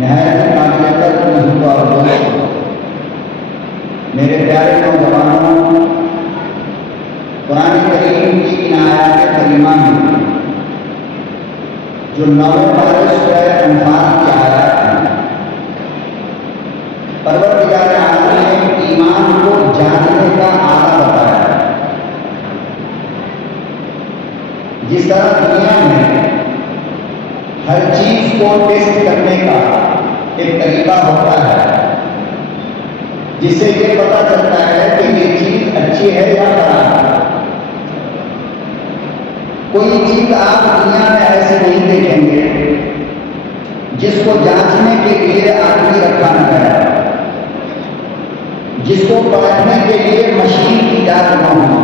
نہایت قابل قدر بزرگوں اور دوستوں، میرے پیارے نوجوانوں، قرآن کریم کی ان آیات کریمہ میں جو 9 پارے سورہ انفال کی آیات ہیں، پروردگار عالم نے ایمان کو جاننے کا آلہ بتایا ہے۔ جس طرح دنیا میں ہر چیز کو ٹیسٹ کرنے کا ایک طریقہ ہوتا ہے جس سے یہ پتہ چلتا ہے کہ یہ چیز اچھی ہے یا خراب ہے۔ کوئی چیز آپ دنیا میں ایسے نہیں دیکھیں گے جس کو جانچنے کے لیے آدمی رکھا نہ گیا، جس کو پرکھنے کے لیے مشین کی ایجاد نہ ہو۔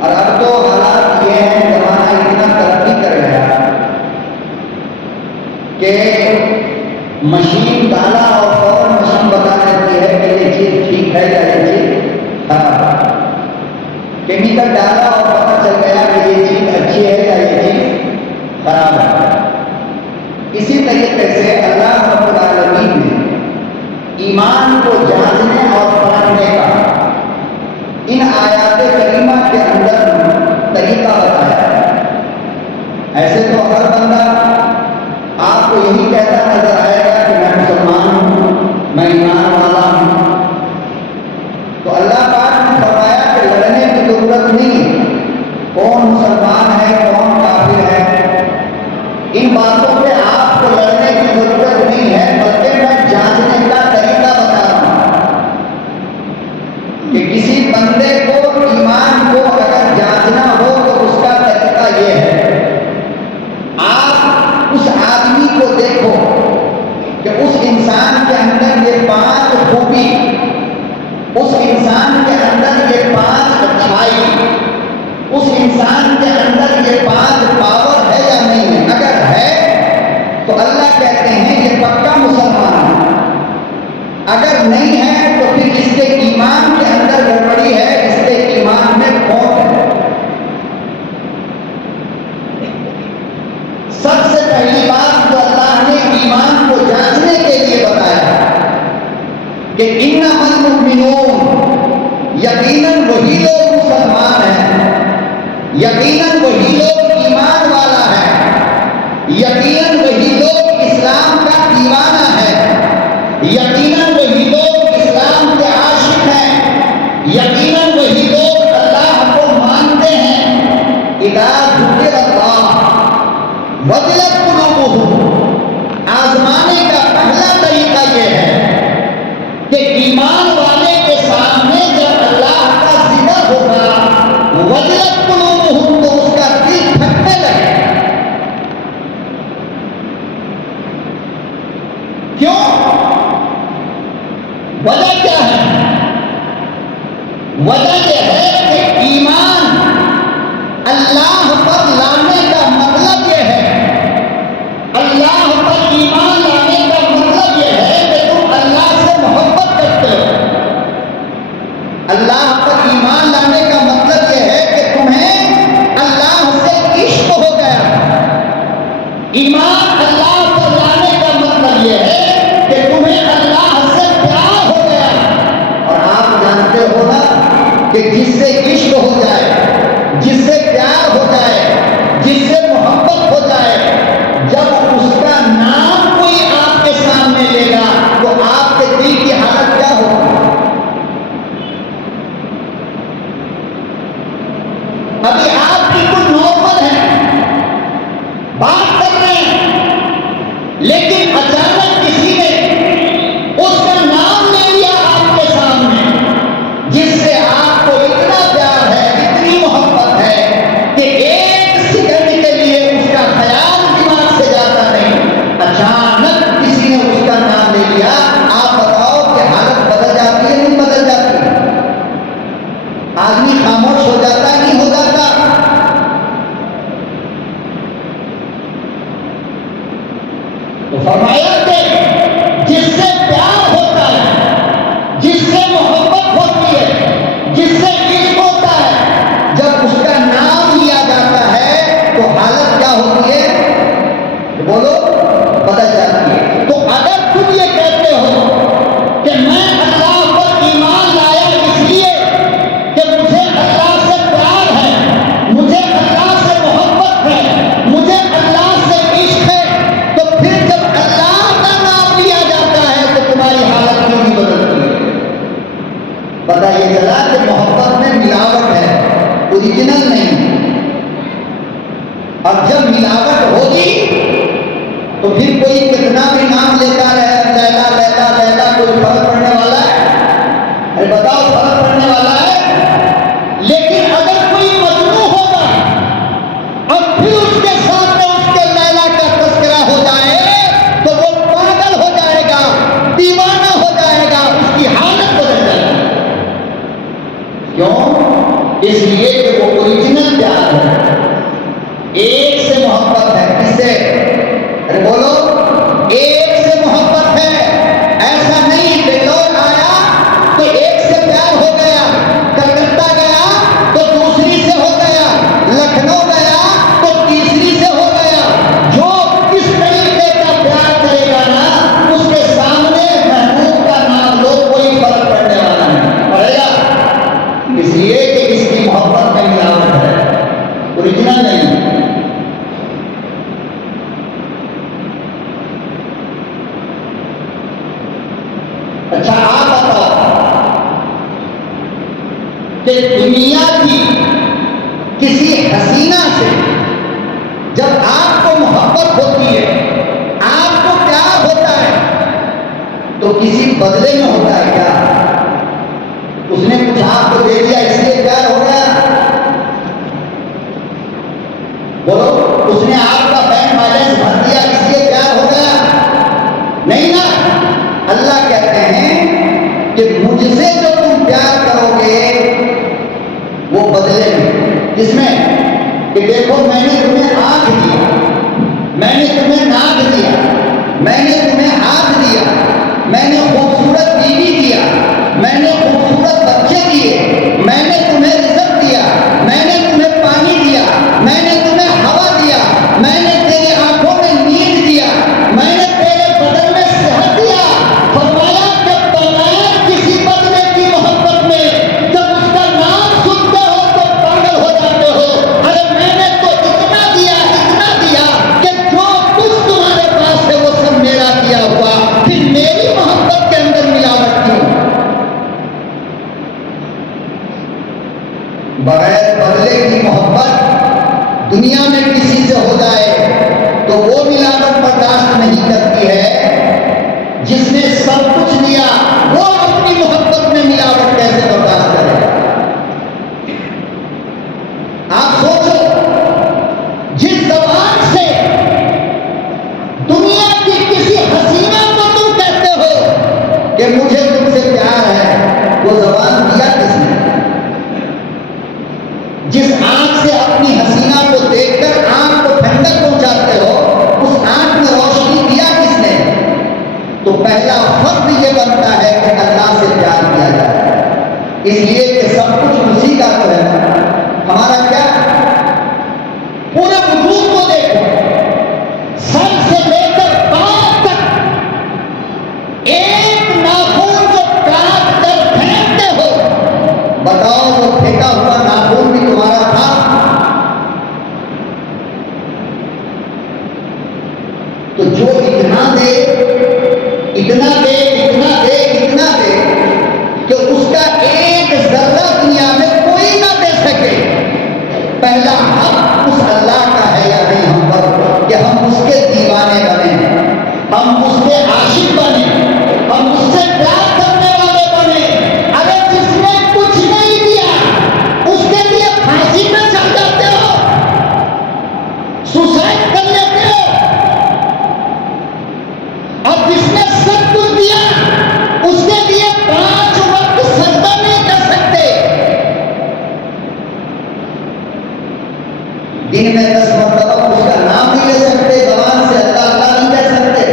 اور اب تو حالات یہ ہیں، زمانہ اتنا ترقی کر گیا کہ مشین ڈالا اور فوراً مشین بتا دیتی ہے کہ یہ چیز ٹھیک ہے یا یہ چیز خراب ہے۔ کیمیکل ڈالا اور پتہ چل گیا کہ یہ چیز اچھی ہے یا یہ چیز خراب ہے۔ اسی طریقے سے اللہ رب العالمین نے ایمان کو جاننے اور پرکھنے کا ان آیات کریمہ کے اندر طریقہ بتایا ہے۔ ایسے تو ہر بندہ آپ کو یہی کہتا نظر آئے گا کہ میں مسلمان ہوں، میں ایمان والا ہوں۔ تو اللہ پاک نے فرمایا کہ لڑنے کی ضرورت نہیں، کون مسلمان ہے کون کافر ہے، ان باتوں پہ آپ کو لڑنے کی ضرورت نہیں ہے، بلکہ میں جانچنے کا طریقہ بتا رہا ہوں کہ کسی بندے کو ایمان کو اگر جانچنا ہو تو اس کا طریقہ یہ ہے، آپ اس آدمی کو دیکھو کہ اس انسان کے اندر یہ 5 خوبی، اس انسان کے اندر یہ 5 اچھائی، اس انسان کے اندر یہ 5 پاور ہے یا نہیں ہے۔ اگر ہے تو اللہ کہتے ہیں یہ پکا مسلمان ہے، اگر نہیں ہے تو پھر اس کے ایمان کے اندر گڑبڑی ہے، اس کے ایمان میں کھوٹ ہے۔ سب سے پہلی بات جو اللہ نے ایمان کو جانچنے کے لیے بتایا کہ انما المؤمنون، یقیناً وہی لوگ مسلمان ہیں، یقیناً وہی لوگ ایمان والا ہے، یقیناً وہی لوگ اسلام کا دیوانہ ہے، یقیناً وہی لوگ اسلام کے عاشق ہیں، یقیناً وہی لوگ اللہ کو مانتے ہیں۔ اذا ذکر اللہ وجلت قلوبہم، آزمانے کا پہلا طریقہ یہ ہے کہ ایمان والے کے سامنے جب اللہ کا ذکر ہوگا وجلت قلوبہم، تو اس کا دل پھٹنے لگے۔ کیوں؟ وجہ کیا ہے؟ وجہ یہ ہے کہ ایمان اللہ پر لانے کا مطلب یہ ہے، اللہ پر ایمان لانے کا مطلب یہ ہے کہ تم اللہ سے محبت کرتے ہو۔ اللہ پر ایمان لانے کا مطلب یہ ہے کہ تمہیں اللہ سے عشق ہو گیا۔ ایمان اللہ پر لانے کا مطلب یہ ہے کہ تمہیں اللہ سے پیار ہو گیا۔ اور آپ جانتے ہو نا کہ جس سے عشق ہو جائے، جس سے پیار ہو جائے، جس سے محبت ہو جائے، جب اس کا نام کوئی آپ کے سامنے لے گا تو آپ کے دل کی حالت کیا ہوگی؟ ابھی آپ کی کچھ نوبت ہے، بات کر رہے ہیں، لیکن اچانک کسی نے اس کا نام لے لیا آپ کے سامنے، جس سے آپ کو اتنا پیار ہے، اتنی محبت ہے کہ ایک سیکنڈ کے لیے اس کا خیال دماغ سے جاتا نہیں۔ اچانک کسی نے اس کا نام لے لیا، آپ بتاؤ کہ حالت بدل جاتی ہے نہیں بدل جاتی؟ آدمی خاموش ہو جاتا ہے نہیں ہو جاتا؟ تو فرمایا کہ جس سے پیار ہوتا ہے، جس سے محبت ہوتی ہے، جس سے عشق ہوتا ہے، جب اس کا نام لیا جاتا ہے تو حالت کیا ہوتی ہے؟ بولو، بدل جاتی ہے۔ پھر کوئی کتنا بھی نام لیتا رہے، لیلا لیلا لیلا، کوئی فرق پڑنے والا ہے؟ ارے بتاؤ، فرق پڑنے والا ہے؟ لیکن اگر کوئی مجنون ہوگا اور پھر اس کے سامنے اس کے لیلا کا تذکرہ ہو جائے تو وہ پاگل ہو جائے گا، دیوانہ ہو جائے گا، اس کی حالت بدل جائے گی۔ کیوں؟ اس لیے کہ وہ اوریجنل پیار ہے، ایک سے محبت ہے۔ کس سے؟ ارے بولو، ایک سے محبت ہے۔ ایسا نہیں کہ لوگ آیا تو ایک سے پیار ہو گیا، کلکتہ گیا تو دوسری سے ہو گیا، لکھنؤ گیا تو تیسری سے ہو گیا۔ جو کس طریقے کا پیار کرے گا نا، اس کے سامنے محبوب کا نام لو، کوئی فرق پڑنے والا نہیں پڑے گا۔ اس لیے کہ اس کی محبت میں ملاوٹ ہے، اوریجنل نہیں۔ اچھا آپ بتاؤ کہ دنیا کی کسی حسینہ سے جب آپ کو محبت ہوتی ہے، آپ کو پیار ہوتا ہے، تو کسی بدلے میں ہوتا ہے کیا؟ اس نے کچھ آپ کو دے دیا اس لیے پیار ہو گیا؟ بولو، اس نے آپ کا بینک بیلنس بھر دیا اس لیے پیار ہو گیا؟ نہیں نا۔ اللہ کہتے ہیں کہ مجھ سے جو تم پیار کرو گے وہ بدلے میں، کس میں؟ کہ دیکھو میں نے تمہیں آنکھ دیا، میں نے تمہیں ناک دیا، میں نے تمہیں ہاتھ دیا، میں نے خوبصورت بیوی دیا، میں نے خوبصورت بچے دیے، میں نے تمہیں رزق دیا، میں نے تمہیں پانی دیا، میں نے تمہیں ہوا دیا، میں نے تیرے آنکھوں میں نیند دیا، میں نے تیرے بدن میں صحت دیا۔ فرمایا کہ بغیر کسی بدلے کی محبت میں جب اس کا نام سنتے ہو تو پاگل ہو جاتے ہو۔ ارے میں نے تو اتنا دیا کہ جو کچھ تمہارے پاس ہے وہ سب میرا دیا ہوا، پھر میری محبت کے اندر ملاوٹ کیوں؟ بغیر بدلے کی محبت دنیا میں کسی سے ہو جائے تو وہ ملاوٹ برداشت نہیں کرتی ہے۔ جس نے سب کچھ دیا وہ اپنی محبت میں ملاوٹ کیسے برداشت کرے؟ آپ سوچو، جس زبان سے دنیا کی کسی حسینہ کو تم کہتے ہو کہ مجھے تم سے پیار ہے، وہ زبان دیا کس نے؟ جس آنکھ سے اپنی حسینہ کو دیکھ کر آنکھ کو ٹھنڈک پہنچاتے ہو، اس آنکھ میں روشنی دیا کس نے؟ تو پہلا فرض یہ بنتا ہے کہ اللہ سے پیار کیا جائے، اس لیے کہ سب کچھ اسی کا تو ہے۔ ہمارا کیا؟ پورے وجود کو دیکھو، سر سے لے کر پاؤں تک ایک ناخن جو کاٹ کر پھینکتے ہو، بتاؤ وہ پھینکا ہوا ناخن بھی تمہارا تھا؟ تو جو اتنا دے اتنا دے اتنا دے اتنا دے کہ اس کا ایک ذرہ دنیا میں کوئی نہ دے سکے، پہلا حق اس اللہ کا ہے یا نہیں ہم پر کہ ہم اس کے دیوانے بنے، ہم اس کے عاشق بنے، ہم اس سے پیار کرنے والے بنے۔ اگر جس نے کچھ نہیں دیا اس کے لیے پھانسی پہ چڑھ جاتے ہو، سوسائڈ کر لیتے ہو، اور جس نے سب کچھ دیا اس کے لیے 5 وقت سجدہ نہیں کر سکتے، دن میں 10 مرتبہ اس کا نام نہیں لے سکتے، زبان سے اللہ اللہ نہیں کہہ سکتے۔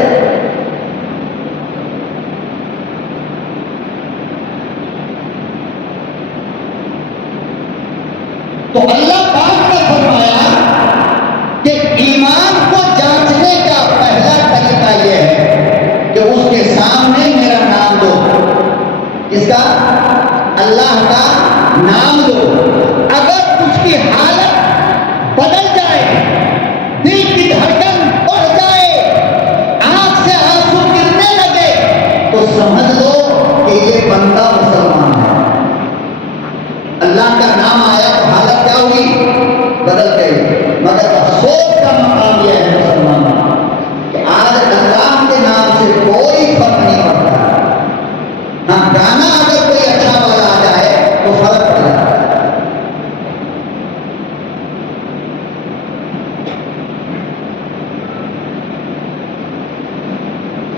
تو اللہ پاک نے فرمایا کہ ایمان کو جانچنے کا پہلا طریقہ یہ ہے کہ اس کے سامنے میرا نام لو۔ کس کا؟ اللہ کا نام لو۔ اگر اس کی حالت بدل جائے، دل کی دھڑکن بڑھ جائے، آنکھ سے آنسو گرنے لگے، تو سمجھ لو کہ یہ بندہ مسلمان ہے۔ اللہ کا نام آیا تو حالت کیا ہوئی؟ بدل گئی۔ مگر افسوس کا مقام یہ ہے مسلمان کہ آج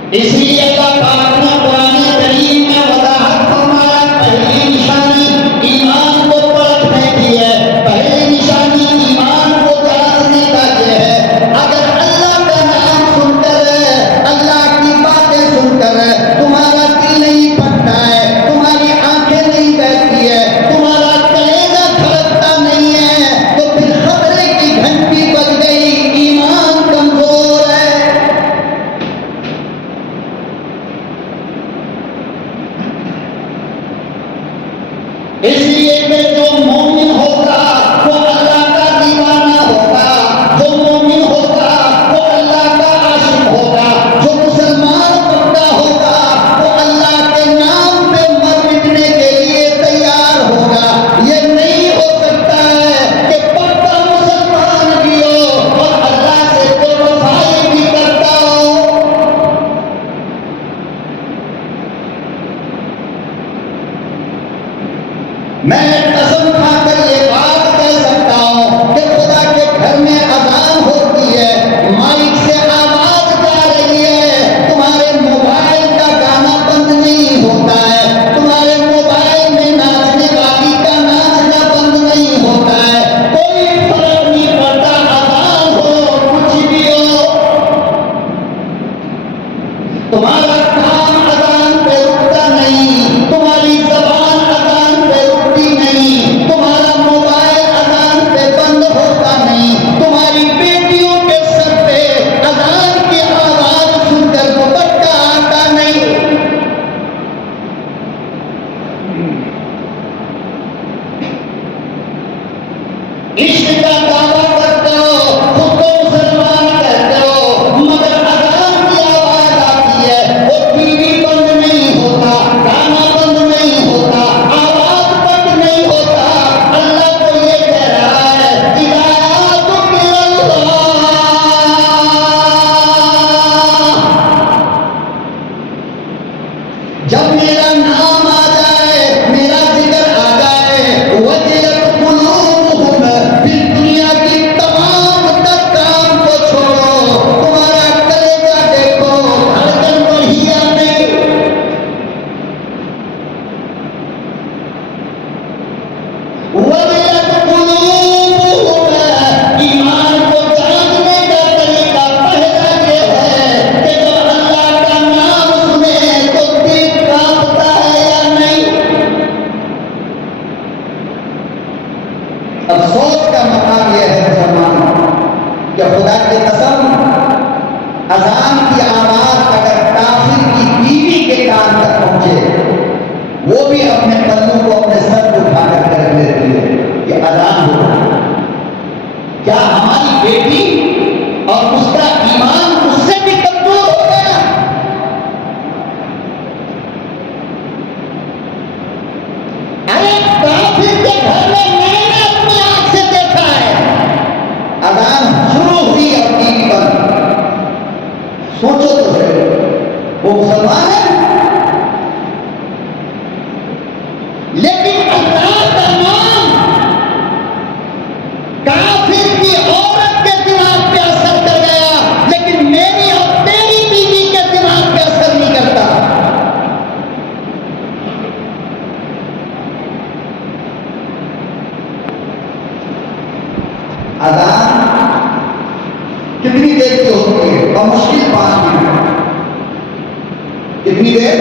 اس لیے اللہ پاک نے قرآن کریم میں وضاحت فرمایا، پہلی نشانی ایمان کو پرکھنے کی ہے، پہلی نشانی ایمان کو جاننے کا یہ ہے، اگر اللہ کا نام سن کر، اللہ کی باتیں سن کر تمہارا دل نہیں پھٹتا ہے، تمہاری آنکھیں نہیں بہتی ہے، تمہارا کلیجہ دھڑکتا نہیں ہے، تو پھر خطرے کی گھنٹی بج گئی، ایمان کمزور ہے۔ اس لیے کہ جو مومن ہوگا وہ اللہ کا دیوانہ ہوگا، جو مومن ہوگا وہ اللہ کا عاشق ہوگا، جو مسلمان پکا ہوگا وہ اللہ کے نام پہ مر مٹنے کے لیے تیار ہوگا۔ یہ نہیں ہو سکتا ہے کہ پکا مسلمان بھی ہو اور اللہ سے بے وفائی بھی کرتا ہو۔ میں قسم کھا کر یہ بات کہہ سکتا ہوں کہ خدا کے گھر میں اذان ہوتی ہے، مائک سے آواز جا رہی ہے، تمہارے موبائل کا گانا بند نہیں ہوتا ہے، تمہارے موبائل میں ناچنے والی کا ناچنا بند نہیں ہوتا ہے، کوئی فرق نہیں پڑتا، اذان ہو کچھ بھی ہو، تمہارا کام اذان پہ رکتا نہیں، تمہاری زبان اذان پہ رکتی نہیں، تمہارا موبائل اذان پہ بند ہوتا نہیں، تمہاری بیٹیوں کے سر پہ اذان کی آواز سن کر دوپٹہ آتا نہیں۔ عشق کا دعویٰ کرتے ہو، خود کو مسلمان کہتے ہو، مگر اذان کی آواز آتی ہے، وہ ٹی وی بند نہیں ہوتا، گانا بند نہیں ہوتا، آواز بند نہیں ہوتا، اللہ کو یہ کہہ رہا ہے اذا ذکر اللہ، جب میرا نام آ جائے، میرا ذکر آ جائے، وجلت قلوبہم، پھر دنیا کی تمام تر کام کو چھوڑو، تمہارا کلیجہ دیکھو، دھڑکن بڑھی یا نہیں؟ وجلت قلوبہم، ایمان کو جاننے کا طریقہ پہلا یہ ہے کہ جب اللہ کا نام سنے تو دل کانپتا ہے یا نہیں؟ افسوس کا مقام یہ ہے مسلمانوں کہ خدا کی قسم، اذان کی آواز اگر کافر کی بیوی کے کان تک پہنچے، وہ بھی اپنے پلوں کو اپنے سر کو اٹھا کر رکھ لیتی ہے، یہ اذان ہو رہا ہے۔ کیا ہماری بیٹی اور اس کا ایمان اس سے بھی کمزور ہو گیا؟ ارے کافر کے گھر میں نے اپنی آنکھ سے دیکھا ہے، اذان شروع ہوئی اور ٹی وی بند۔ سوچو تو صحیح، وہ مسلمان ہے لیکن اللہ کا نام کافر کی عورت کے دماغ پہ اثر کر گیا، لیکن میری اور تیری بیوی کے دماغ پہ اثر نہیں کرتا۔ اذان کتنی دیر کی ہوتی ہے؟ بمشکل 5 منٹ۔ کتنی دیر؟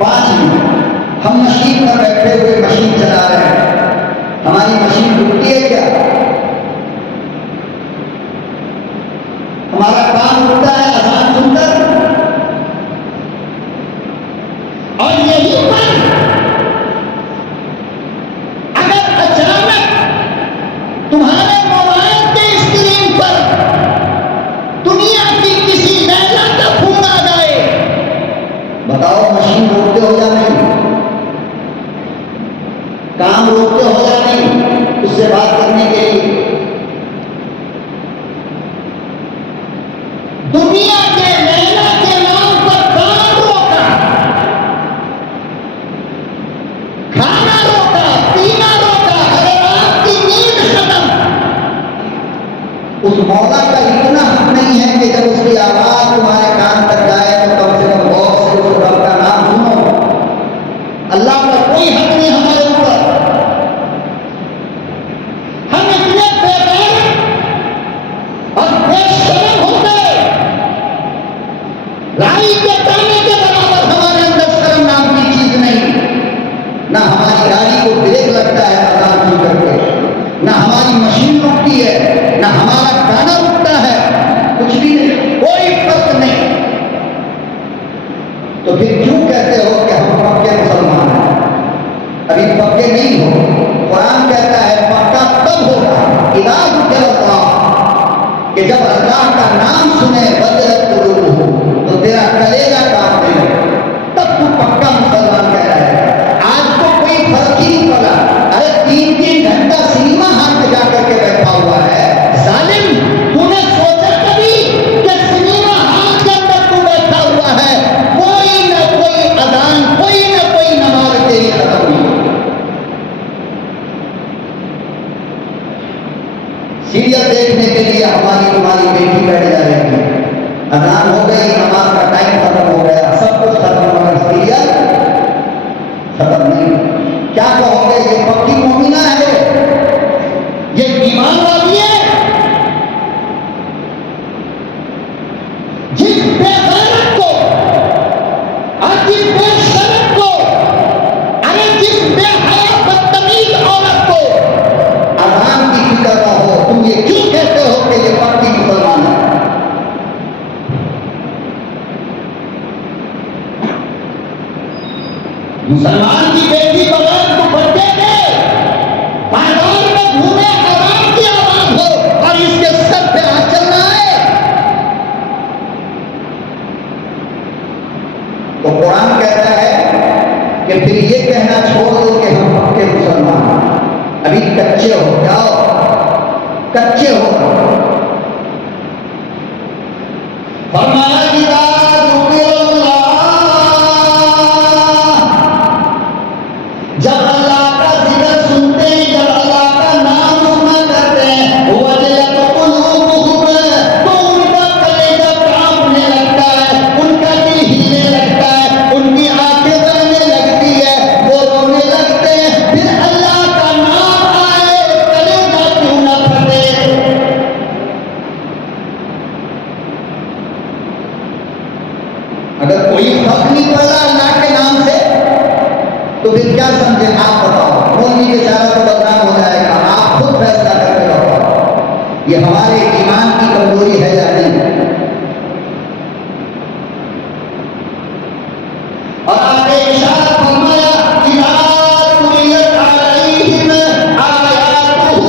5 منٹ۔ ہم مشین پر بیٹھے ہوئے مشین چلا رہے ہیں، ہماری مشین رکتی ہے کیا؟ ہمارا کام رکتا ہے اذان سن کر؟ اور یہی پر اگر اچانک تمہارے موبائل کے اسکرین پر دنیا کی کسی لیلا کا فون آ جائے، بتاؤ مشین روکتے ہو یا نہیں؟ کام روکتے ہو یا نہیں؟ اس سے بات کرنے کے تو پھر کیوں کہتے ہو کہ ہم پکے مسلمان ہیں؟ ابھی پکے نہیں ہو. قرآن کہتا ہے پکا تب ہوگا اذا ذکر اللہ، کہ جب اللہ کا نام سنے وجلت قلوبہم، تو تیرا کلیجہ کانپنے لگے، تب تو پکا مسلمان کہہ رہا ہے. آج تو کوئی فرق ہی نہیں پڑا. ارے 3 گھنٹہ سنیما ہال میں جا کر کے بیٹھا ہوا ہے. ظالم، تو نے سوچا کبھی کہ سنیما ہال کے اندر تو بیٹھا ہوا ہے، کوئی نہ کوئی اذان، کوئی نہ کوئی نماز تیری ختم ہوئی. سیریل دیکھنے کے لیے ہماری تمہاری بیٹی بیٹھ جا رہی ہے، اذان ہو گئی، نماز کا ٹائم ختم ہو گیا، سب کچھ ختم، مگر سیریل ختم نہیں. کیا کہو گے؟ یہ پکی مومنہ ہے، یہ ایمان والی ہے. جس بے غیرت کو اور جس بے شرم کو، ارے جس بے حیا بدتمیز عورت کو اذان کی فکر نہ ہو، تم یہ کیوں کہتے ہو کہ یہ پکی مسلمان ہے؟ مسلمان کی بیٹی بغیر دوپٹے کے بازار میں گھومے، حرام کی آواز ہو اور اس کے سر پہ آنچل نہ آئے. تو قرآن کہتا ہے کہ پھر یہ کہنا چھوڑ دو کہ ہم پکے مسلمان ہیں. ابھی کچے ہو جاؤ، کچے ہو. فرمایا اذا ذکر اللہ، جب اللہ کا ذکر سنتے ہیں، جب اللہ کا نام سنا کرتے ہیں، وجلت قلوبہم، تو ان کا کلیجہ کانپنے لگتا ہے، ان کا دل ہلنے لگتا ہے، ان کی آنکھیں بہنے لگتی ہے، وہ رونے لگتے ہیں. پھر اللہ کا نام آئے، کلیجہ کیوں نہ پھٹے؟ اگر کوئی فرق نہیں پڑ رہا اللہ کے نام سے تو پھر کیا سمجھے؟ آپ بتاؤ. مولوی بیچارہ تو بدنام ہو جائے گا، آپ خود فیصلہ کر کے بتاؤ یہ ہمارے ایمان کی کمزوری ہے یا نہیں. اور آگے ارشاد فرمایا اذا تلیت علیہم آیاتہ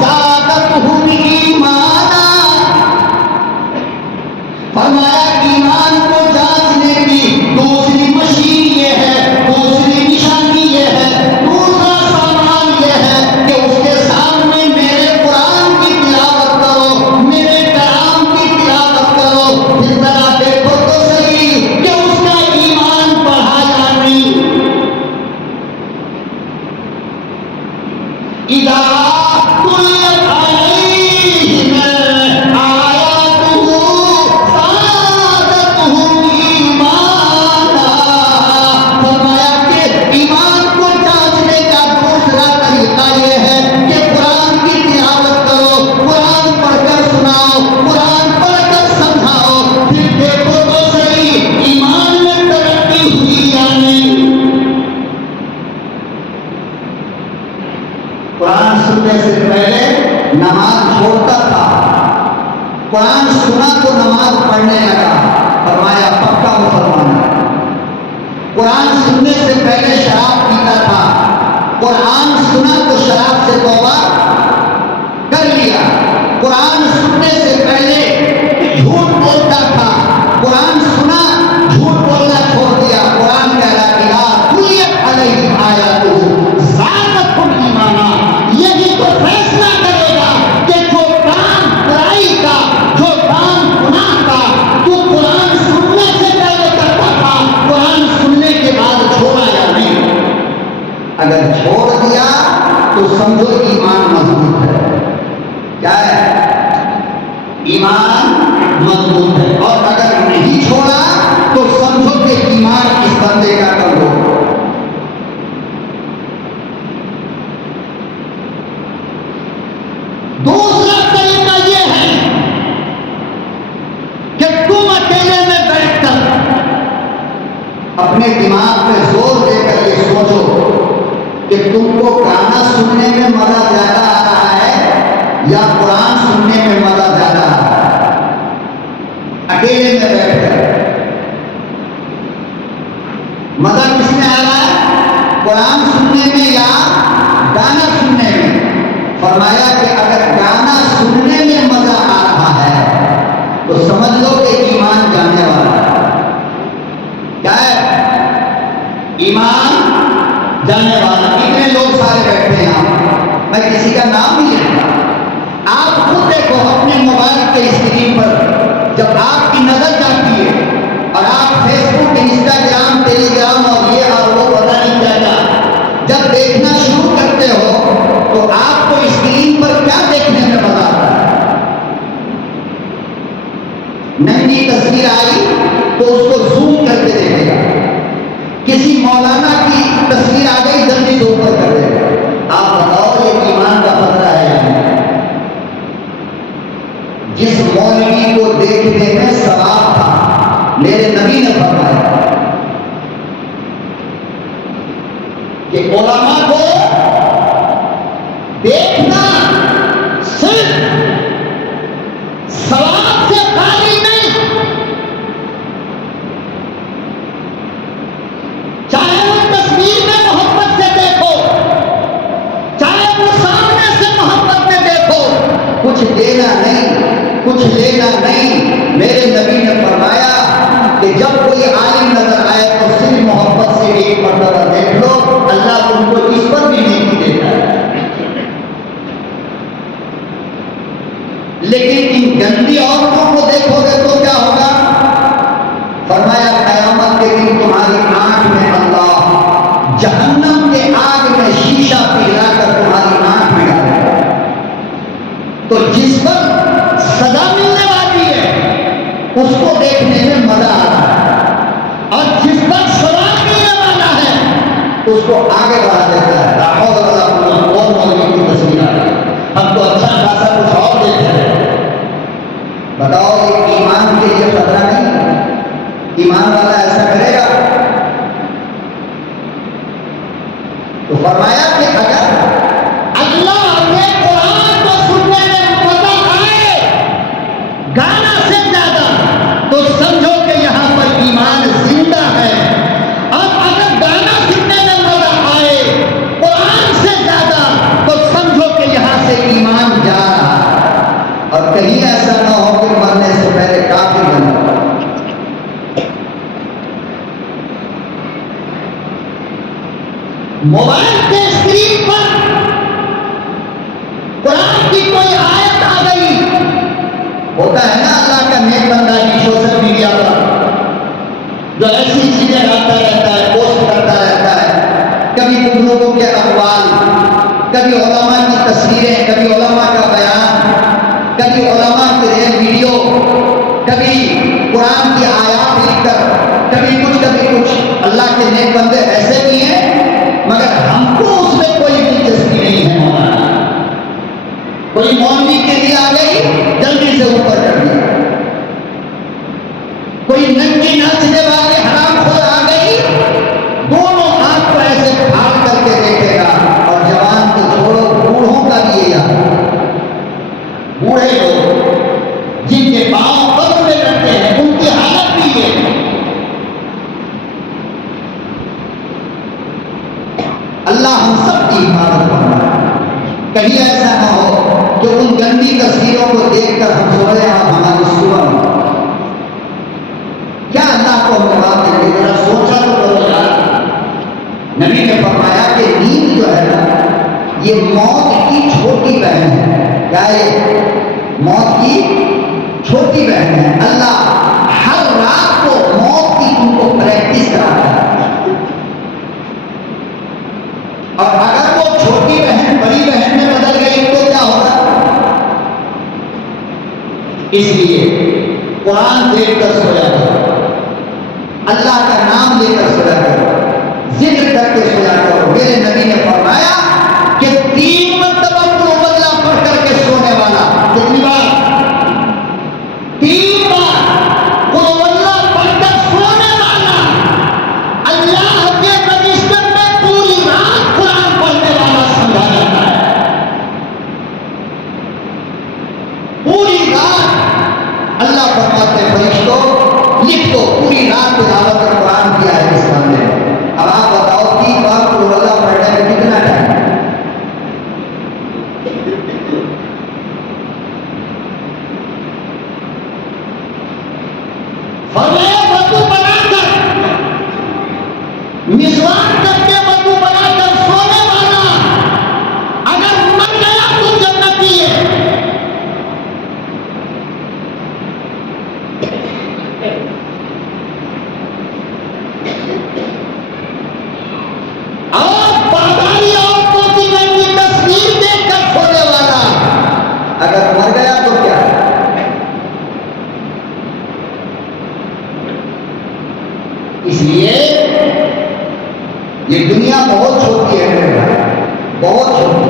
زادتہم ایمانا. فرمایا ایمان کو جانچنے کی دوسری مشین یہ ہے، دوسری نشانی یہ ہے، دوسرا سامان یہ ہے کہ اس کے سامنے میرے قرآن کی تلاوت کرو، میرے کلام کی تلاوت کرو، پھر ذرا دیکھو تو صحیح کہ اس کا ایمان بڑھا یا نہیں. اذا تلیت علیہم آیاتہ زادتہم ایمانا. فرمایا کہ ایمان کو جانچنے کا دوسرا طریقہ یہ ہے کہ قرآن کی تلاوت کرو، قرآن پڑھ کر سناؤ، قرآن پڑھ کر سمجھاؤ، پھر دیکھو تو صحیح ایمان میں ترقی ہوئی یا نہیں. قرآن سننے سے پہلے نماز چھوڑتا تھا، قرآن سنا تو نماز پڑھنے لگا. فرمایا پکا مسلمان ہے. قرآن سننے سے پہلے شراب پیتا تھا، قرآن سنا تو شراب سے توبہ کر لیا. قرآن سننے سے پہلے جھوٹ بولتا تھا، قرآن سنا جھوٹ بولنا چھوڑ دیا. قرآن کہہ رہا اذا تلیت علیہم آیاتہ زادتہم ایمانا. یہی تو فیصلہ کرے گا کہ جو کام برائی کا، جو کام گناہ کا تو قرآن سننے سے پہلے کرتا تھا، قرآن سننے کے بعد چھوڑا یا نہیں. اگر چھوڑ دیا تو سمجھو ایمان مضبوط ہے. کیا ہے؟ ایمان مضبوط ہے. اور اگر نہیں چھوڑا تو سمجھو کہ ایمان اس بندے کا کمزور ہے. دوسرا طریقہ یہ ہے کہ تم اکیلے میں بیٹھ کر اپنے دماغ پہ زور دے کر یہ سوچو کہ تم کو گانا سننے میں مزہ زیادہ آ رہا ہے یا قرآن سننے میں مزہ زیادہ آ رہا ہے. اکیلے میں بیٹھ کر میں آ رہا ہے؟ قرآن سننے میں یا گانا سننے میں؟ فرمایا کہ اگر گانا سننے میں مزہ آ رہا ہے تو سمجھ لو کہ ایمان جانے والا ہے۔ کیا ہے؟ ایمان جانے والا۔ اتنے لوگ سارے بیٹھے ہیں، میں کسی کا نام نہیں لیتا، آپ خود دیکھو اپنے موبائل کے اسکرین پر، جب آپ کی نظر جاتی ہے اور آپ فیس بک، انسٹاگرام، ٹیلی گرام اور یہ اور وہ پتہ نہیں کیا کیا جب دیکھنا شروع کرتے ہو تو آپ کو اسکرین پر کیا دیکھنے میں مزہ آتا ہے؟ ننگی تصویر آئی تو اس کو زوم کر کے دیکھے گا، کسی مولانا کی تصویر آ گئی جلدی سے اوپر کر دے گا۔ آپ بتاؤ یہ ایمان کا خطرہ ہے یا نہیں؟ جس مولوی کو دیکھنے میں ثواب تھا، میرے نبی نے فرمایا کہ علماء کو دیکھنا صرف ثواب سے خالی نہیں، چاہے وہ تصویر میں محبت سے دیکھو، چاہے وہ سامنے سے محبت میں دیکھو، کچھ دینا نہیں، کچھ لینا نہیں۔ میرے نبی نے فرمایا کہ جب کوئی عالم نظر آئے تو صرف محبت سے ایک مرتبہ دیکھ لو، اللہ تم کو اس پر بھی نیکی دیتا ہے۔ لیکن ان گندی عورتوں کو دیکھو گے تو کیا ہوگا؟ فرمایا قیامت کے دن تمہاری آنکھ میں اللہ جہنم کے آگ میں شیشہ پگھلا کر تمہاری آنکھ میں ڈالے گا۔ تو جس پر سزا ملنے والی ہے اس کو دیکھنے میں مزہ آ رہا ہے، اور جس پر ثواب ملنے والا ہے اس کو آگے بڑھا دیتا ہے۔ راحول اللہ اور مولوی کی تصویر آ رہی ہے، ہم تو اچھا خاصا کچھ اور دیکھ رہے ہیں۔ بتاؤ یہ ایمان کے لیے خطرہ نہیں؟ ایمان والا ایسا کرے گا؟ تو فرمایا کہ اگر اللہ کے قرآن کو سننے میں مزہ آئے گانا سے زیادہ تو سمجھو کہ یہاں پر ایمان زندہ ہے، اور اگر گانا سننے میں مزہ آئے قرآن سے زیادہ تو سمجھو کہ یہاں سے ایمان جا رہا ہے، اور کہیں ایسا نہ ہو کہ مرنے سے پہلے کافر بن جاؤ۔ موبائل کے اسکرین پر قرآن کی کوئی آیت آ گئی، ہوتا ہے نا اللہ کا نیک بندہ کی سوشل میڈیا پر جو ایسی چیزیں لاتا رہتا ہے، پوسٹ کرتا رہتا ہے، کبھی کچھ لوگوں کے اقوال، کبھی علماء کی تصویریں، کبھی علماء کا بیان، کبھی علماء کے ریل ویڈیو، کبھی قرآن کی آیات لکھ کر، کبھی کچھ۔ اللہ کے نیک بندے ایسے بھی ہیں مگر ہم کو اس میں کوئی دلچسپی نہیں ہے۔ مولانا کوئی مولوی کے لیے آ گئی جلدی سے اوپر کر دیا، کوئی ننگی ناچنے والے حرام خور آ گئی، دونوں آنکھ کو ایسے پھاڑ کر کے دیکھے گا۔ اور جوان کو چھوڑو، بوڑھوں کا بھی یہ بوڑھے لوگ جن کے پاؤں قبر میں رکھتے ہیں ان کی حالت بھی یہ ہے۔ اللہ ہم سب کی حفاظت فرمائے، کہیں ایسا نہ ہو کہ ان گندی تصویروں کو دیکھ کر ہم سوئے اور ہماری صبح کیا اللہ کو ہم بات دیں گے؟ ذرا سوچا تو کرو یار۔ نبی نے فرمایا کہ نیند جو ہے نا یہ موت کی چھوٹی بہن ہے۔ کیا یہ موت کی چھوٹی بہن ہے؟ اللہ ہر رات کو موت کی ان کو پریکٹس کراتا ہے، اور اگر وہ چھوٹی بہن بڑی بہن میں بدل گئی تو کیا ہوگا؟ اس لیے قرآن دیکھ کر سویا کرو، اللہ کا نام لے کر سویا کرو، ذکر کر کے سویا کرو۔ میرے نبی نے فرمایا کہ 3 مرتبہ قل هو اللہ پڑھ کر کے سونے والا، کتنی بار؟ 3 بار قل هو اللہ پڑھ کر سونے والا اللہ کے رجسٹر میں پوری رات قرآن پڑھنے والا سمجھا جاتا ہے۔ پوری رات اللہ فرماتے فرشتوں لکھ دو، پوری رات تلاوت قرآن کیا ہے اس بندے نے۔ اب آپ فرمایا وضو بنا کر مسواک کر کے وضو بنا کر سونے والا اگر مر گیا تو جنتی ہے. اور بازاری عورتوں کی نئی تصویر دیکھ کر سونے والا اگر مر گیا تو کیا ہے؟ اس لیے یہ دنیا بہت چھوٹی ہے میرے بھائی، بہت چھوٹی.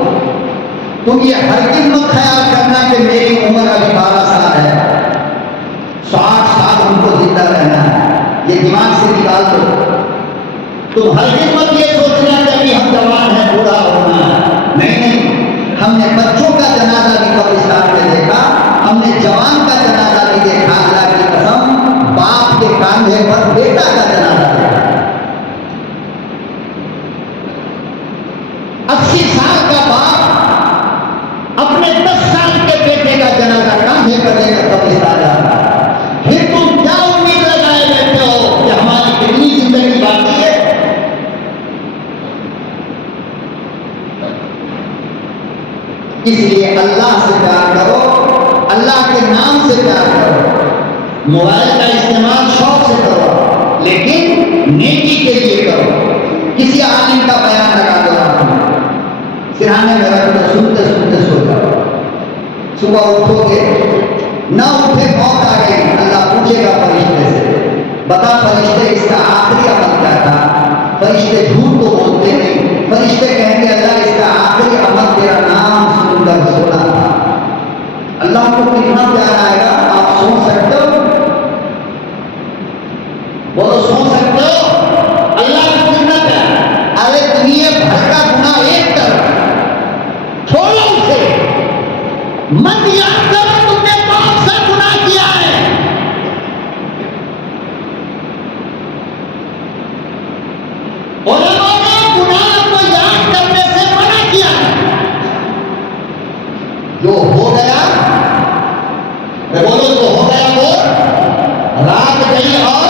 تم یہ ہرگز مت خیال کرنا کہ میری عمر ابھی 12 سال ہے، 60 سال ہم کو زندہ رہنا ہے، یہ دماغ سے نکال دو. تم ہرگز مت یہ سوچنا کہ ابھی ہم جوان ہیں، بوڑھا ہونا ہے. نہیں نہیں، ہم نے بچوں کا جنازہ بھی قبرستان میں دیکھا، ہم نے جوان کا جنازہ بھی دیکھا. اللہ کی قسم، باپ کے کاندھے پر بیٹا کا جنازہ دیکھا. 80 سال کا باپ اپنے 10 سال کے بیٹے کا جنازہ کاندھے پر لے کر قبرستان جاتا ہے. پھر تم کیا امید لگائے بیٹھے ہو کہ ہماری کتنی زندگی باقی ہے؟ اس لیے اللہ سے پیار کرو، اللہ کے نام سے پیار کرو. موبائل کا استعمال شوق سے کرو لیکن نیکی کے لیے کرو. کسی عالم کا بیان لگا دو، سرہانے میں رکھ دو، سنتے سنتے سو جاؤ. صبح اٹھو گے، نہ اٹھے موت آ گئی، اللہ پوچھے گا فرشتے سے، بتا فرشتے اس کا آخری عمل کیا تھا؟ فرشتے جھوٹ تو بولتے نہیں. فرشتے کہیں گے اللہ اس کا آخری عمل تیرا نام سن کر سونا تھا. اللہ کو کتنا پیار آئے گا؟ آپ سوچ سکتے ہو؟ بولو سوچ سکتے ہو؟ اللہ کو کتنا پیار. ارے دنیا بھر کا گناہ ایک طرف چھوڑو اسے، مت یاد کرو تم نے کون سا گناہ کیا ہے. علماء نے گناہ کو یاد کرنے سے منع کیا. جو ہو گیا، بولو جو ہو گیا وہ رات گئی اور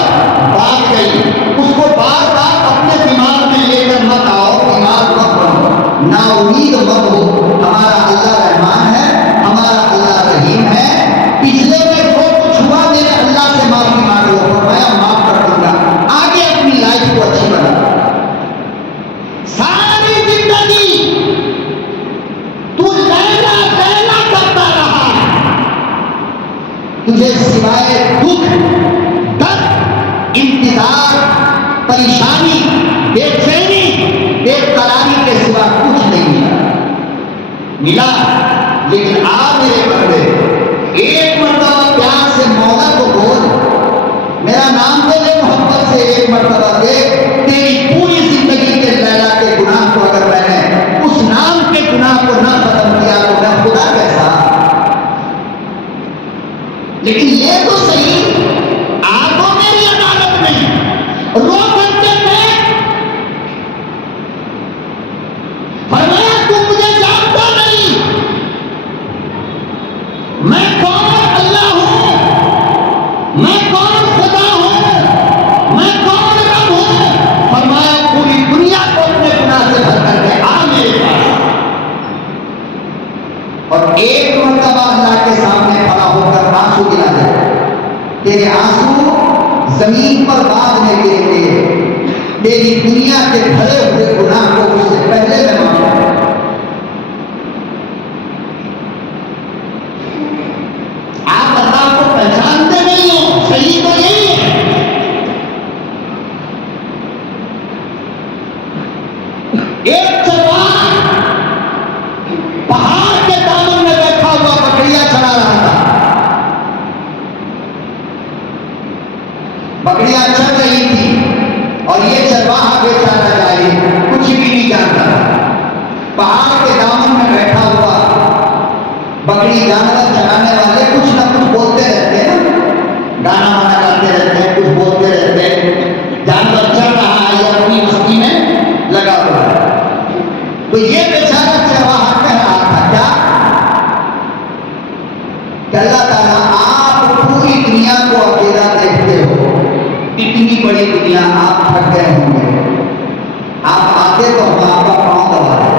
بات گئی. اس کو بار بار اپنے دماغ میں لے کر مت آؤ، دماغ مت بنو، نا امید مت ہو. ہمارا اللہ رحمان ہے، ہمارا اللہ رحیم ہے. پچھلے میں جو کچھ ہوا میرے اللہ سے معافی مانگ لو، فرمایا معاف کر دوں گا. آگے اپنی لائف کو اچھی بنا. ساری زندگی تو لیلا لیلا کرتا رہا، تجھے سوائے دکھ، درد، انتظار، پریشانی، بے چینی، بے قراری کے سوا کچھ نہیں ملا. لیکن آ میرے بندے، ایک مرتبہ پیار سے مولا کو بول، میرا نام تو لے محبت سے، ایک مرتبہ دے. تیری پوری زندگی کے لیلا کے گناہ کو اگر میں نے اس نام کے گناہ کو نہ ختم کیا تو میں خدا کیسا. لیکن یہ تو صحیح، آگو میری عدالت میں رو کرتے میں فرمایا تو مجھے جانتا نہیں، میں کون اللہ ہوں، میں کون خدا ہوں، میں کون رب ہوں. فرمایا پوری دنیا کو اپنے گناہ سے بھر کر کے آ میرے پاس. اور ایک مرتبہ اللہ کے سامنے کھڑا ہو کر آنسو گرا دے. تیرے آنسو زمین پر بعد میں گریں گے. تیری دنیا کے بھرے ہوئے گناہ کو اس سے پہلے میں معاف کر. آپ اللہ کو پہچانتے نہیں ہو، صحیح تو یہی ہے. ایک چرواہا پہاڑ کے دامن میں بیٹھا ہوا بکریاں چرا رہا تھا. بکریاں چل رہی تھی اور یہ چرواہا بیچارہ جاہل کچھ بھی نہیں جانتا. پہاڑ کے دامن میں بیٹھا ہوا بکری جانور چرانے والے کچھ نہ کچھ بولتے رہتے ہیں، گانا وانا گاتے رہتے ہیں، کچھ بولتے رہتے ہیں. جانور چل رہا ہے یا اپنی مستی میں لگا ہوا ہے. تو یہ بیچارہ چرواہا کہہ رہا تھا کیا کہ اللہ تعالیٰ آپ پوری دنیا کو اکیلا دیکھتے ہو، کی بڑی دنیا آپ تھک گئے ہوں گے، آپ آتے تو ہم آپ کا پاؤں دبا دیں۔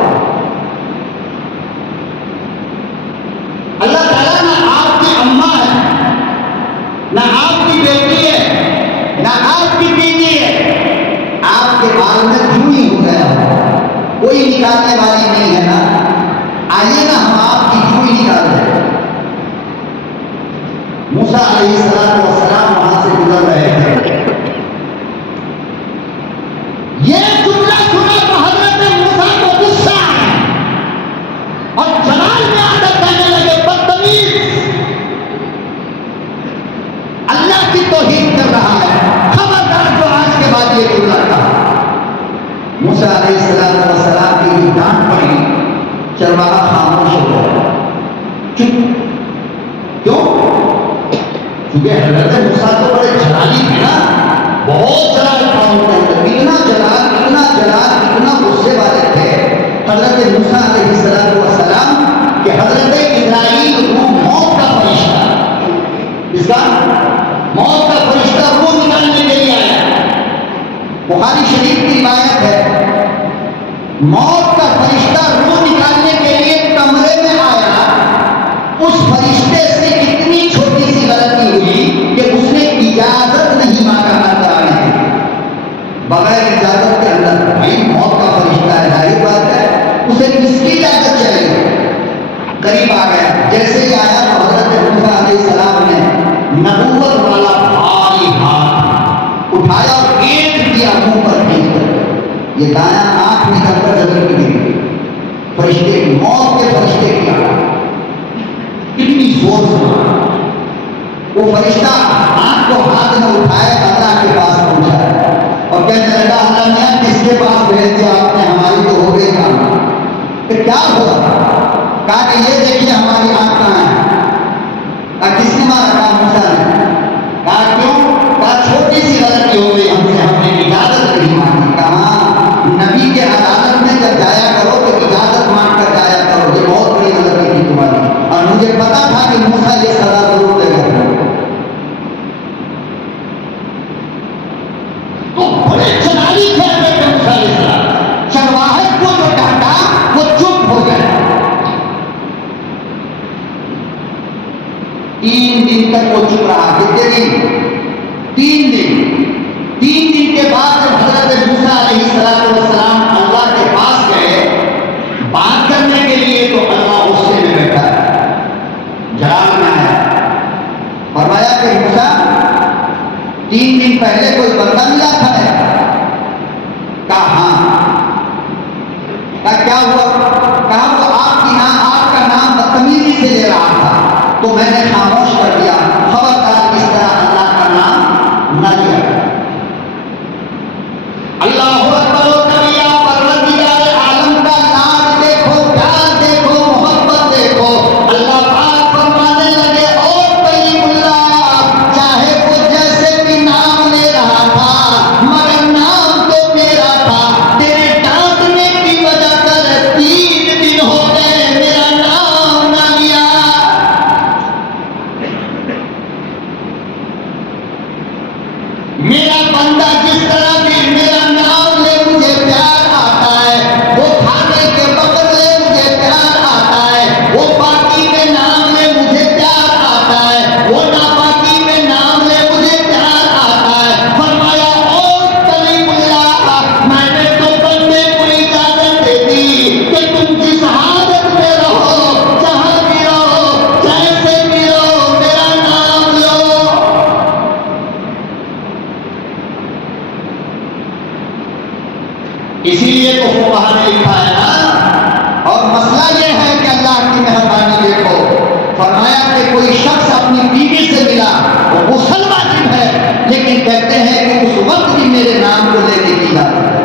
اللہ تعالیٰ نہ آپ کی اماں ہے، نہ آپ کی بیٹی ہے، نہ آپ کی بیوی ہے، آپ کے بال میں کیوں ہی ہو گیا ہو، کوئی نکالنے والی نہیں ہے نا، آئیے نا ہم آپ کی کیوں ہی نکال دیں۔ موسیٰ علیہ السلام وہاں سے گزر رہے تھے، یہ جملہ سنا تو حضرت موسیٰ کو غصہ آیا اور جلال میں آ کر کہنے لگے بدتمیز، اللہ کی توہین کر رہا ہے، خبردار جو آج کے بعد یہ جملہ کہا۔ موسیٰ علیہ السلام کی بھی ڈانٹ پڑی، چرواہا خاموش ہو گیا، چپ۔ کیوں؟ کیونکہ حضرت موسیٰ تو بڑے جلالی تھے نا، بہت جلال تھا ان کے اندر، اتنا جلال اتنا غصے والے تھے حضرت موسیٰ علیہ السلام کہ حضرت اسرائیل روح موت کا فرشتہ، اس کا موت کا فرشتہ روح نکالنے کے لیے آیا۔ بخاری شریف کی روایت ہے، موت کا فرشتہ روح نکالنے کے لیے کمرے میں آیا، اس فرشتے سے اتنی چھوٹی سی غلطی ہوئی کہ اس نے اجازت نہیں مانگا اندر آنے کی، بغیر اجازت کے اندر۔ بھائی موت کا فرشتہ ہے، ظاہر بات ہے اسے کس کی اجازت چاہیے؟ قریب آ گیا، جیسے ہی آیا تو حضرت موسیٰ علیہ السلام نے نبوت والا بھاری ہاتھ اٹھایا اور اینٹ دیا منہ پر کھینچ کر، یہ دایاں آنکھ نکل کر زمین پہ گری، فرشتے موت کے فرشتے کی آواز، کتنی زور سے مارا۔ وہ فرشتہ آنکھ کو ہاتھ میں اٹھائے اللہ کے پاس پہنچا اور کہنے لگا اللہ میاں کس کے پاس بھیج دیا آپ نے، ہماری تو ہو گئی کام۔ کہ کیا ہوا؟ کہا کہ یہ دیکھیے ہماری آنکھ کہاں ہے۔ کہا کس نے مارا؟ کہا موسیٰ نے۔ کہا کیوں؟ کہا چھوٹی سی غلطی ہو گئی ہم سے، ہم نے اجازت نہیں مانگی۔ کہا نبی کے عدالت میں جب جایا کرو تو اجازت مانگ کر جایا کرو، یہ بہت بڑی غلطی تھی تمہاری، اور مجھے پتا تھا کہ موسیٰ یہ سزا ضرور دے گا۔ تو بڑے جلالی تھے حضرت موسیٰ علیہ السلام، چرواہے کو جو ڈانٹا وہ چپ ہو گیا۔ 3 دن تک وہ چپ رہا، کتنے دن؟ 3 دن۔ 3 دن کے بعد جب حضرت موسیٰ علیہ السلام اللہ کے پاس گئے بات کرنے کے لیے تو اللہ غصے میں بیٹھا ہے، جلال میں آیا، فرمایا کہ موسیٰ 3 دن پہلے کوئی بندہ ملا تھا؟ کہا ہاں۔ کہا کیا ہوا؟ کہا وہ آپ کا نام بدتمیزی سے لے رہا تھا تو میں نے خاموش کر دیا، خبردار اس طرح اللہ کا نام نہ لیا۔ اللہ اکبر و کبیرہ، پروردگار عالم کا نام دیکھو، پیار دیکھو، محبت دیکھو۔ اللہ پاک فرمانے لگے اور کلیم اللہ، چاہے وہ جیسے بھی نام لے رہا تھا مگر نام تو میرا تھا، تیرے ڈانٹنے کی وجہ کر 3 دن ہو گئے میرا نام نہ لیا۔ میرا بندہ جس طرح بھی میرا نام لے مجھے پیار آتا ہے، وہ کھانے کے وقت لے مجھے پیار آتا ہے، وہ پاکی میں نام لے مجھے پیار آتا ہے، وہ ناپاکی میں نام لے مجھے پیار آتا ہے۔ فرمایا اور کلیم اللہ، میں نے تو بندے کو اجازت دے دی کہ تم جس حالت میں رہو، جہاں بھی رہو، جیسے بھی رہو، میرا نام لو۔ اسی لیے تو فقہا نے لکھا ہے نا، اور مسئلہ یہ ہے کہ اللہ کی مہربانی دیکھو، فرمایا کہ کوئی شخص اپنی بیوی سے ملا، وہ غسل واجب ہے لیکن کہتے ہیں کہ اس وقت بھی میرے نام کو لینے کی اجازت ہے۔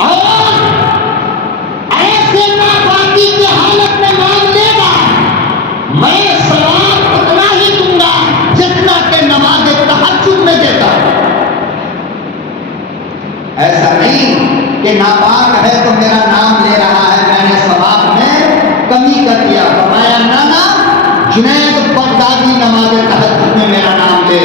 اور ایسے ناپاکی کی حالت میں نام لے گا، میں ثواب اتنا ہی دوں گا جتنا کہ نماز تہجد میں دیتا ہوں۔ ایسا نہیں کہ ناپاک ہے تو میرا نام لے رہا ہے، میں نے ثواب میں کمی کر دیا۔ فرمایا نہ، جنید بغدادی نماز تہجد میں میرا نام لے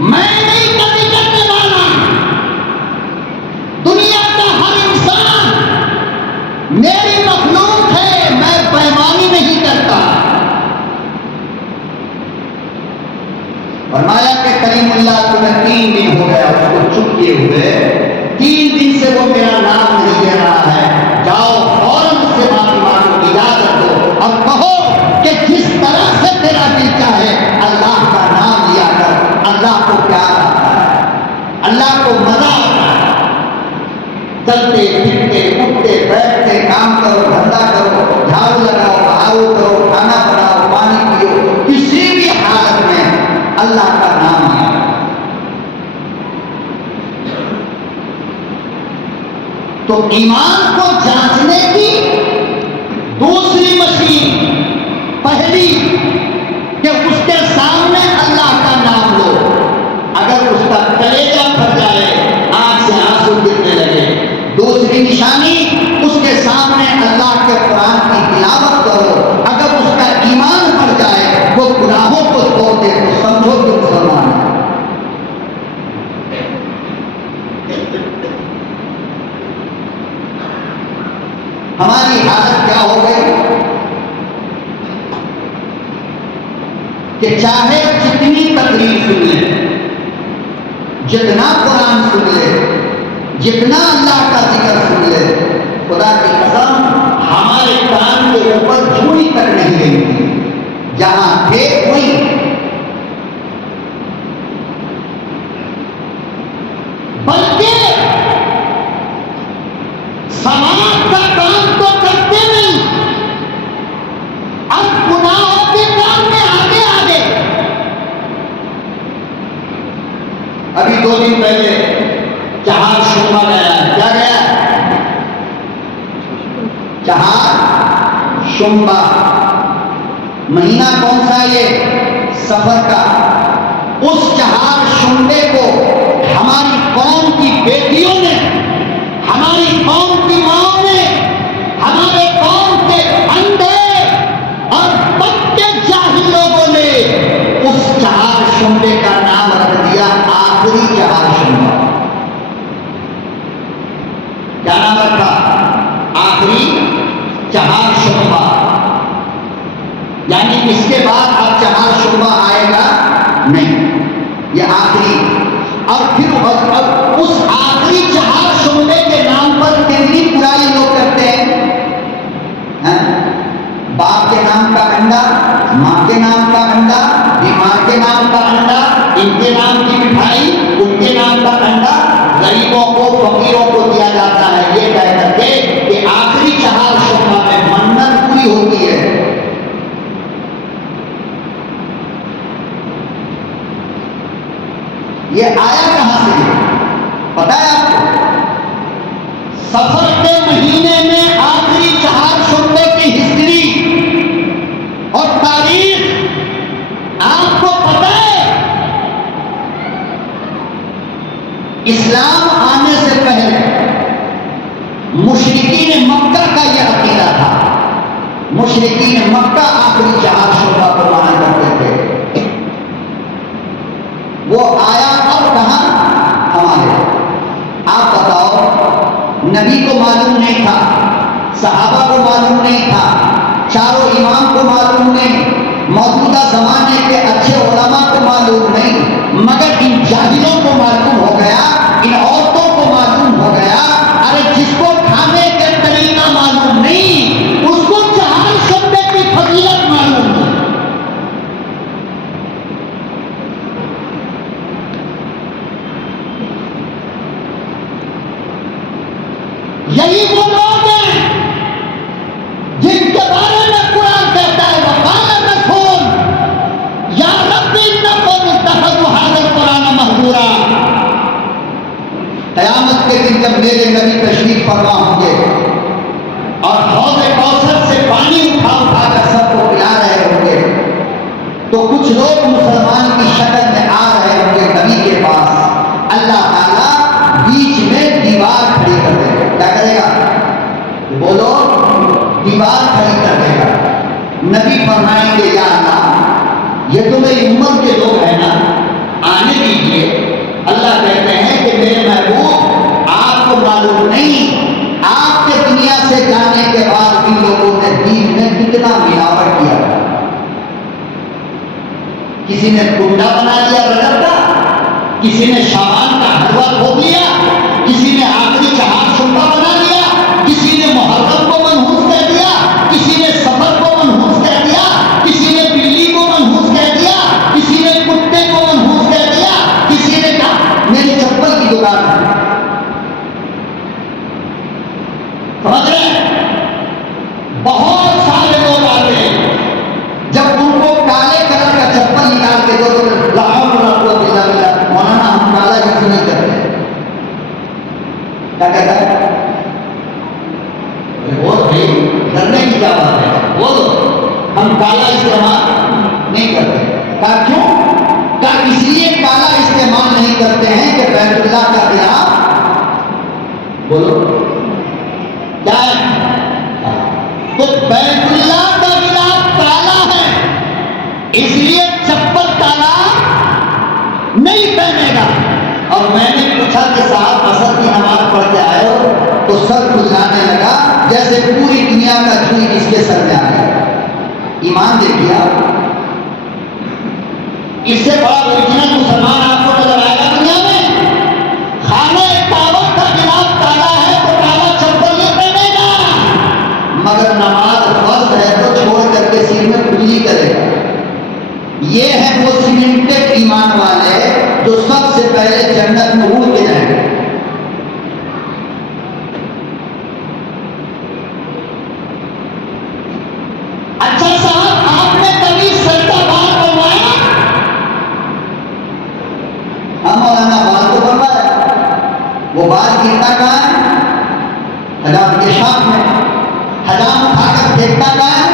میں نہیں کبھی کرنے والا، دنیا کا ہر انسان میری مخلوق ہے، میں بےایمانی نہیں کرتا۔ فرمایا کہ کریم اللہ تمہیں 3 دن ہو گیا اس کو چپ کیے ہوئے، 3 دن سے وہ میرا نام نہیں لے رہا ہے، جاؤ فوراً اس سے معافی مانگو، اجازت دو اور کہو کہ جس طرح سے تیرا دل چاہے اللہ کا نام لیا کر، اللہ کو پیار آتا ہے، اللہ کو مزہ آتا ہے، چلتے پھرتے اٹھتے بیٹھتے کام کرو، دھندا کرو، جھاڑو لگاؤ، بہاؤ کرو، کھانا بناؤ، پانی پیو، کسی بھی حالت میں اللہ کا نام لیا۔ تو ایمان کو جانچنے کی دوسری مشین، پہلی کہ اس کے سامنے اللہ کا نام لو، اگر اس کا کلیجہ بھر جائے، آنکھ سے آنسو گرنے لگے۔ دوسری نشانی، اس کے سامنے اللہ کے قرآن کی تلاوت کرو، اگر اس کا ایمان بڑھ جائے، وہ گناہوں کو چھوڑ دے تو سمجھو کہ مسلمان ہے۔ ہماری حالت کیا ہو گئی کہ چاہے جتنی تقریر سن لے، جتنا قرآن سن لے، جتنا اللہ کا ذکر سن لے، خدا کی قسم ہمارے کان کے اوپر جھوڑی تک نہیں رہی، جہاں تھے وہیں، بلکہ سماج کا کام تو کرتے نہیں، اب گناہوں کے کام میں آگے آگے۔ ابھی 2 دن پہلے چہار شمبا گیا ہے، کیا گیا ہے؟ چہار شمبا، مہینہ کون سا یہ؟ سفر کا۔ اس چہار شمبے کو ہماری قوم کی بیٹیوں نے، ہماری قوم کی ماں نے، ہمارے قوم کے اندھے اور پکے جاہل لوگوں نے اس چہار شمبے کا نام رکھ دیا آخری چہار شمبا۔ کیا نام رکھا؟ آخری چہار شمبا، یعنی اس کے بعد اب چہار شمبا آئے گا نہیں، یہ آخری۔ اور پھر اس آخری چہار شمبے کے نام پر کتنی برائی لوگ کرتے ہیں، باپ کے نام کا انڈا، ماں کے نام کا انڈا، بیمار کے نام کا انڈا، ان کے نام کی مٹھائی، ان کے نام کا انڈا غریبوں کو، فقیروں کو دیا جاتا ہے، یہ کہہ کر کے کہ آخری چہار شمبا میں منت پوری ہوتی ہے۔ یہ آیا کہاں سے؟ پتہ ہے آپ کو؟ سفر کے مہینے میں آخری چہار شمبے کی ہسٹری اور تاریخ آپ کو پتہ ہے؟ اسلام آنے سے پہلے مشرکین مکہ کا یہ عقیدہ تھا، مشرکین مکہ آخری چہار شمبا کو مانا کرتے تھے۔ وہ آیا اب کہاں؟ ہمارے۔ آپ بتاؤ، نبی کو معلوم نہیں تھا، صحابہ کو معلوم نہیں تھا، چاروں امام کو معلوم نہیں، موجودہ زمانے کے اچھے علماء کو معلوم نہیں، مگر ان جاہلوں کو معلوم ہو گیا، ان عورتوں کو معلوم ہو گیا۔ ارے جس کو کھانے کا طریقہ معلوم نہیں، اس کو چہار شمبے کی فضیلت معلوم نہیں۔ یہی وہ لوگ ہیں جن کے بارے میں قرآن کہتا ہے وقال الرسول یا رب ان قوم اتخذوا هذا القرآن مہجورا۔ قیامت کے دن جب میرے نبی تشریف فرما ہوں گے اور حوض کوثر سے پانی اٹھا اٹھا کر سب کو پلا رہے ہوں گے، تو کچھ لوگ مسلمان کی شکل میں آ رہے ہوں گے نبی کے پاس، اللہ تعالیٰ بیچ میں دیوار کھڑی کر دے گا۔ کیا کرے گا؟ بولو، دیوار کھڑی کر دے گا۔ نبی فرمائیں گے یا اللہ، یہ تو میری امت کے لوگ ہیں نا، آنے دیجیے۔ کسی نے کنڈا بنا لیا رجب کا، کسی نے شعبان کا حلوہ کھو لیا، کسی نے آخری چہار شمبہ بنا لیا، کسی نے محرم کو منحوس کہہ دیا، کسی نے سفر کو منحوس کہہ دیا، کسی نے بلی کو منحوس کہہ دیا، کسی نے کتے کو منحوس کہہ دیا، کسی نے کہا میری چپل کی دکان ہے. سمجھ رہے ہیں؟ بہت سارے لوگ آتے ہیں، جب ان کو کالے کلر کا چپل نکال کے دو تو لا حول ولا قوت الا باللہ، مولانا ہم کالا یوز نہیں کرتے. کیا کہتا ہے؟ بول بھائی ڈرنے کی کیا بات ہے، بولو ہم کالا استعمال نہیں کرتے. کہا کیوں؟ کہا اس لیے کالا استعمال نہیں کرتے ہیں کہ بیت اللہ کا خلاف، بولو کیا ہے؟ تو بیت اللہ کا خلاف کالا ہے، اس لیے چپل کالا نہیں پہنے گا. اور میں نے پوچھا کہ صاحب عصر کی نماز پڑھ کے آئے ہو؟ تو سر کھلانے لگا جیسے پوری دنیا کا جوئی اس کے سر میں آ گیا. ایمان دیکھیے آپ، اس سے بڑا اوریجنل مسلمان آپ کو نظر آئے گا دنیا میں؟ خانہ کعبہ کا خلاف کالا ہے تو کالا چپل نہیں پہنے گا، مگر نماز فرض ہے تو چھوڑ کر کے سر میں کھلی کرے گا. یہ ہے وہ سیمنٹڈ ایمان والے جو سب سے پہلے جنت میں اڑ کے جائیں گے. اچھا صاحب آپ نے کبھی سجدہ بال بنوایا؟ ہم مولانا بال تو بنوایا، وہ بال گرتا کہاں ہے؟ حجام کے شاپ میں. حجام اٹھا کر پھینکتا کہاں ہے؟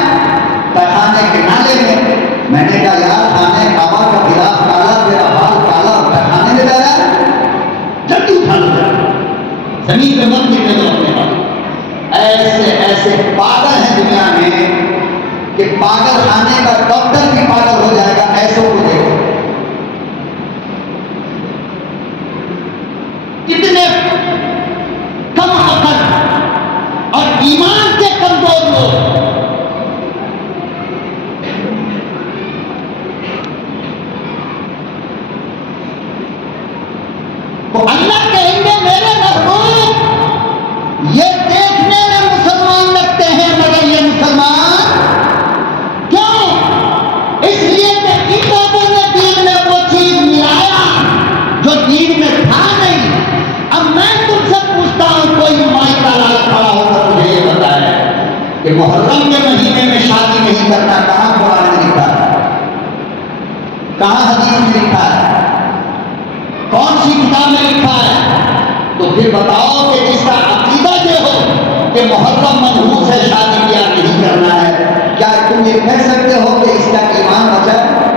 پیخانے کے نالے میں. میں نے کہا یار خانہ کعبہ کا خلاف کالا، تیرا بال کالا اور پیخانے میں ڈالا ہے، جلدی اٹھا لو، زمین پہ مت گرنے دو اپنے بال. ایسے ایسے پاگل ہیں دنیا میں کہ پاگل خانے کا ڈاکٹر بھی پاگل ہو جائے گا. ایسوں کو دیکھو کتنے کم عقل اور ایمان کے کمزور لوگ. تو اللہ کہیں گے میرے محبوب یہ دیکھنے میں مسلمان لگتے ہیں مگر یہ مسلمان کیوں؟ اس لیے کہ ان لوگوں نے دین میں وہ چیز ملایا جو دین میں تھا نہیں. اب میں تم سے پوچھتا ہوں، کوئی مائی کا لال کھڑا ہو کر مجھے یہ بتایا کہ محرم کے مہینے میں شادی نہیں کرنا کہاں قرآن میں لکھا ہے؟ کہاں حدیث میں لکھا ہے؟ کون سی کتاب میں لکھا ہے؟ تو پھر بتاؤ کہ جس کا عقیدہ یہ ہو کہ محرم منحوس ہے، شادی بیاہ نہیں کرنا ہے، کیا تم یہ کہہ سکتے ہو کہ اس کا ایمان بچا ہے؟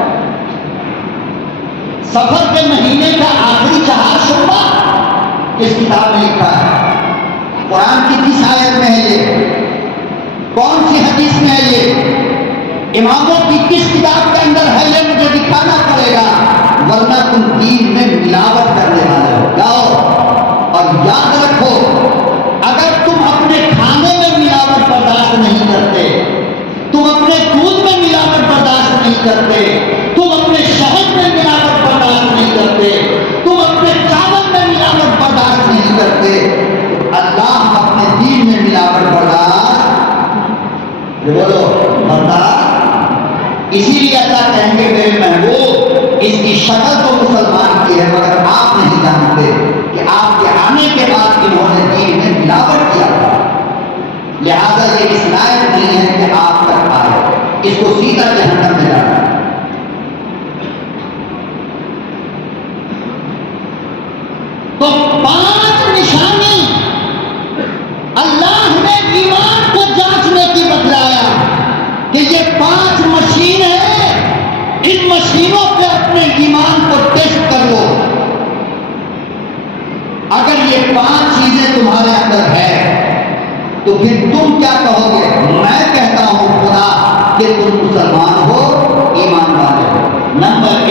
سفر کے مہینے کا آخری چہار شمبہ کس کتاب میں لکھا ہے؟ قرآن کی کس آیت میں ہے یہ؟ کون سی حدیث میں ہے یہ؟ اماموں کی کس کتاب کے اندر ہے یہ مجھے دکھانا پڑے گا، ورنہ تم دین میں ملاوٹ کرنے والے ہو. لاؤ اور یاد رکھو، اگر تم اپنے کھانے میں ملاوٹ برداشت نہیں کرتے، تم اپنے دودھ میں ملاوٹ برداشت نہیں کرتے، تم اپنے شہد میں ملاوٹ برداشت نہیں کرتے، تم اپنے چاول میں ملاوٹ برداشت نہیں کرتے، اللہ اپنے دین میں ملاوٹ برداشت بولو برداشت. اسی لیے اللہ کہیں گے میرے محبوب اس کی شکل تو مسلمان کی ہے مگر آپ نہیں جانتے کہ آپ کے آنے کے بعد انہوں نے دین میں ملاوٹ کیا تھا، لہذا یہ اس لائق نہیں ہے کہ آپ تک آئے، اس کو سیدھا جہنم میں جانا. تو 5 نشانی اللہ نے ایمان کو جانچنے کی بتلایا کہ یہ 5 مشین ہے، ان مشینوں پہ اپنے ایمان کو ٹیسٹ کر لو. اگر یہ 5 چیزیں تمہارے اندر ہے تو پھر تم کیا کہو گے؟ میں کہتا ہوں خدا کہ تم مسلمان ہو، ایمان والے ہو. نمبر